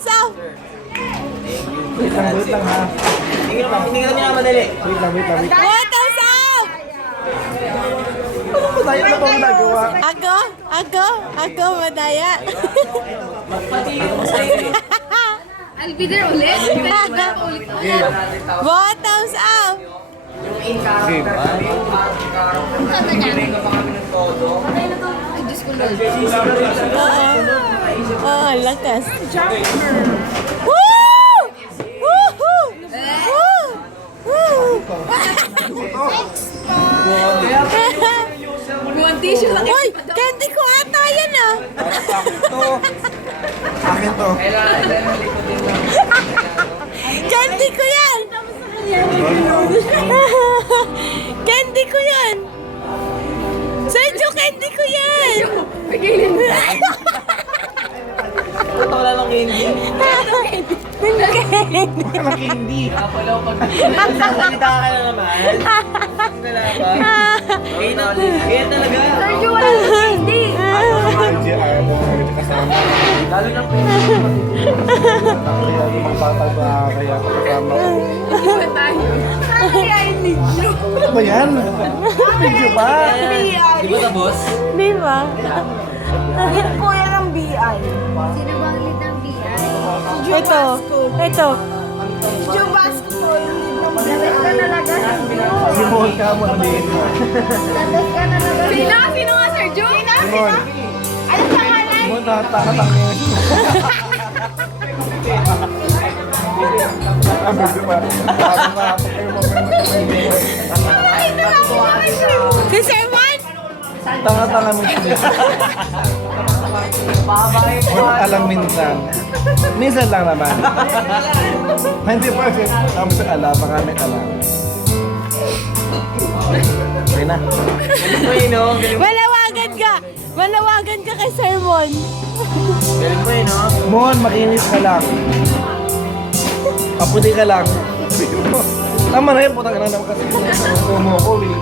thumbs up! Wait lang ha. Hindi ka niya madali. Wait lang. 1 thumbs up! Ano ba tayo na bang nagawa? Ako, madaya. I'll be there ulit. Wala pa ulit. 1 thumbs up! Game. Sabi niya. Ay, Diyos ko Lord. Oo, lakas. Woo! Woohoo! Woo! Woo! Buwan tissue lang. Uy, candy ko ata yan ah. Akin to. Candy ko yan. Candy ko yan. Sergio, candy ko yan. Pagilin mo. Ito wala lang hindi. Walang hindi. Salita ka na naman. Wala ba? Kaya talaga. Sergio, wala na hindi. Hindi, ayaw mo na kasama. Lalo na po. Kaya yung mga bata ba, kaya kasama. Hindi ba tayo? Kaya hindi nyo. Ano ba yan? Video ba? Di ba na boss? Di ba? Hit po yan ang BI. Sino bang lead ng BI? Ito. Joe Basco po yung lead ng BI. Dadas ka talaga. Simon ka mo na din. Dadas ka talaga. Sino? Sino nga, Sergio? Simon. Ano pangalan? Simon, nakatangin. Ah, medyo ba? Nakakapag kayo mamaya. Si Sir Juan? Tanga-tanga mo siya. Walang alam minsan. Minsan lang naman. Hindi pa kasi kami sa alam, marami alam. Okay na. Galing mo yun, no? Manawagan ka kay Sir Mon. Galing mo yun, no? Mon, makinis ka lang. Kaputi ka lang. Tama na yun, putang ina naman kasi. Sumo ko, eh.